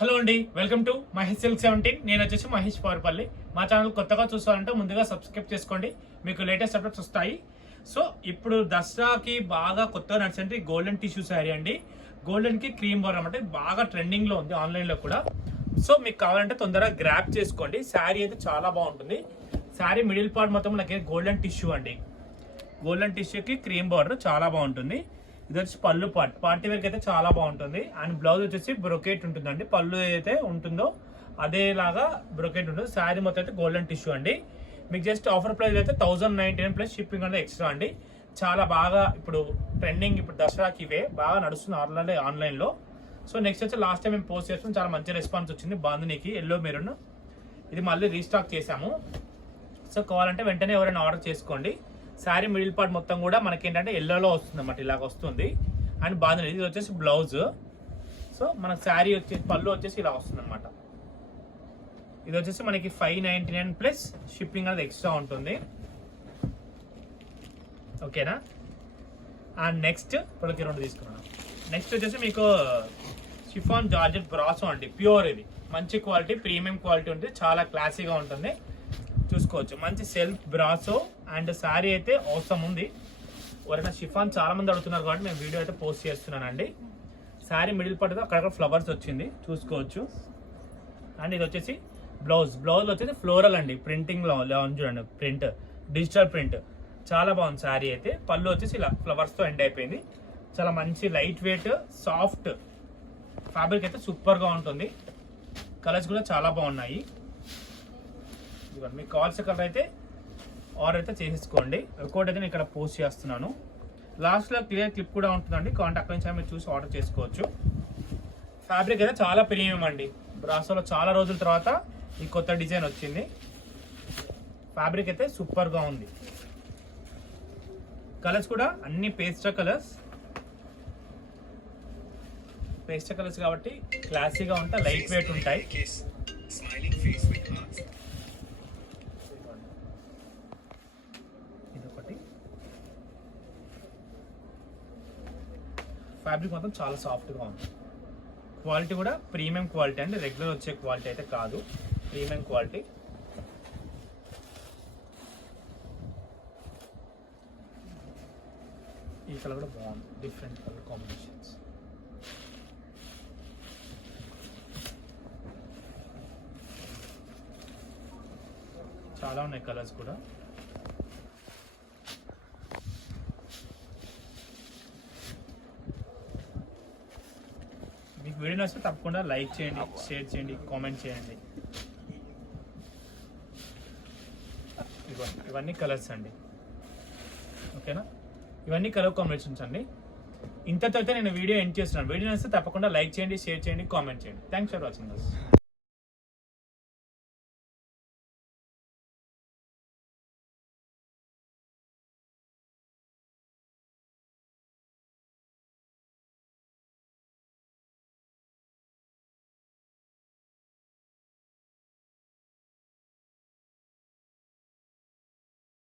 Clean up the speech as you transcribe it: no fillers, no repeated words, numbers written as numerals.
Hello అండి, welcome to Mahesh silk 17. నేను వచ్చేసి మహేష్ పవర్పల్లి. మా ఛానల్ కొత్తగా చూస్తారంటే ముందుగా సబ్స్క్రైబ్ చేసుకోండి, మీకు లేటెస్ట్ అప్డేట్స్ వస్తాయి. సో ఇప్పుడు దసరాకి బాగా కొత్తగా నడిచింది గోల్డెన్ టిష్యూ శారీ అండి. గోల్డెన్ కి క్రీమ్ బోర్ అంటే బాగా ట్రెండింగ్ లో ఉంది ఆన్లైన్ లో కూడా. సో మీకు కావాలంటే తొందరగా గ్రాప్ చేసుకోండి. శారీ అయితే చాలా బాగుంటుంది. శారీ మిడిల్ పార్ట్ మొత్తం మనకి గోల్డెన్ టిష్యూ అండి. గోల్డెన్ టిష్యూకి క్రీమ్ బోర్డర్ చాలా బాగుంటుంది. ఇది వచ్చి పళ్ళు పార్టీ వేర్కి అయితే చాలా బాగుంటుంది. అండ్ బ్లౌజ్ వచ్చేసి బ్రొకెట్ ఉంటుందండి. పళ్ళు ఏదైతే ఉంటుందో అదేలాగా బ్రొకెట్ ఉంటుంది. శారీ మొత్తం అయితే గోల్డెన్ టిష్యూ అండి. మీకు జస్ట్ ఆఫర్ ప్రైస్ అయితే 1099 ప్లస్ షిప్పింగ్ అనేది ఎక్స్ట్రా అండి. చాలా బాగా ఇప్పుడు ట్రెండింగ్, ఇప్పుడు దసరాకి ఇవే బాగా నడుస్తుంది ఆన్లైన్లో. సో నెక్స్ట్ వచ్చి లాస్ట్ టైం మేము పోస్ట్ చేస్తాం, చాలా మంచి రెస్పాన్స్ వచ్చింది. బాంధనీకి ఎల్లో మెరూన్ ఇది మళ్ళీ రీస్టాక్ చేసాము. సో కావాలంటే వెంటనే ఎవరైనా ఆర్డర్ చేసుకోండి. శారీ మిడిల్ పార్ట్ మొత్తం కూడా మనకి ఏంటంటే ఎల్లోలో వస్తుంది అన్నమాట, ఇలాగ వస్తుంది. అండ్ బాగుంది. ఇది వచ్చేసి బ్లౌజ్. సో మనకు శారీ వచ్చేసి పళ్ళు వచ్చేసి ఇలా వస్తుంది అనమాట. ఇది వచ్చేసి మనకి 599 ప్లస్ షిప్పింగ్ అనేది ఎక్స్ట్రా ఉంటుంది. ఓకేనా. అండ్ నెక్స్ట్ ఇప్పటికి రెండు తీసుకున్నాను. నెక్స్ట్ వచ్చేసి మీకు షిఫాన్ జార్జెట్ బ్రాసో అండి. ప్యూర్, ఇది మంచి క్వాలిటీ, ప్రీమియం క్వాలిటీ ఉంటుంది. చాలా క్లాసీగా ఉంటుంది, చూసుకోవచ్చు. మంచి సెల్ఫ్ బ్రాసో అండ్ శారీ అయితే అవసరం ఉంది. ఎవరైనా షిఫాన్ చాలా మంది అడుగుతున్నారు కాబట్టి నేను వీడియో అయితే పోస్ట్ చేస్తున్నానండి. శారీ మిడిల్ పార్ట్ అక్కడక్కడ ఫ్లవర్స్ వచ్చింది, చూసుకోవచ్చు. అండ్ ఇది వచ్చేసి బ్లౌజ్ వచ్చేసి ఫ్లోరల్ అండి. ప్రింటింగ్ లో చూడండి, ప్రింట్ డిజిటల్ ప్రింట్ చాలా బాగుంది. శారీ అయితే పళ్ళు వచ్చేసి ఇలా ఫ్లవర్స్ తో ఎండ్ అయిపోయింది. చాలా మంచి లైట్ వెయిట్ సాఫ్ట్ ఫ్యాబ్రిక్ అయితే సూపర్ గా ఉంటుంది. కలర్స్ కూడా చాలా బాగున్నాయి. మీకు కావాల్సిన కలర్ అయితే ఆర్డర్ అయితే చేసేసుకోండి. ఇంకోటి అయితే నేను ఇక్కడ పోస్ట్ చేస్తున్నాను. లాస్ట్లో క్లియర్ క్లిప్ కూడా ఉంటుందండి, కాంటాక్ట్ నుంచి మీరు చూసి ఆర్డర్ చేసుకోవచ్చు. ఫ్యాబ్రిక్ అయితే చాలా ప్రీమియం అండి. బ్రాసోలో చాలా రోజుల తర్వాత ఈ కొత్త డిజైన్ వచ్చింది. ఫ్యాబ్రిక్ అయితే సూపర్గా ఉంది. కలర్స్ కూడా అన్ని పేస్టల్ కలర్స్ కాబట్టి క్లాసీగా ఉంటాయి, లైట్ వెయిట్ ఉంటాయి. ఫ్యాబ్రిక్ మొత్తం చాలా సాఫ్ట్గా ఉంది. క్వాలిటీ కూడా ప్రీమియం క్వాలిటీ అండి, రెగ్యులర్ వచ్చే క్వాలిటీ అయితే కాదు, ప్రీమియం క్వాలిటీ. ఈ కలర్ కూడా బాగుంది, డిఫరెంట్ కలర్ కాంబినేషన్స్. చాలా ఉన్నాయి కలర్స్ కూడా. మీకు వీడియో నచ్చితే తప్పకుండా లైక్ చేయండి, షేర్ చేయండి, కామెంట్ చేయండి. ఇవన్నీ కలర్స్ అండి, ఓకేనా. ఇవన్నీ కలర్ కాంబినేషన్స్ అండి. ఇంతతో అయితే నేను వీడియో ఎండ్ చేస్తున్నాను. వీడియో నచ్చితే తప్పకుండా లైక్ చేయండి, షేర్ చేయండి, కామెంట్ చేయండి. Thanks for watching this.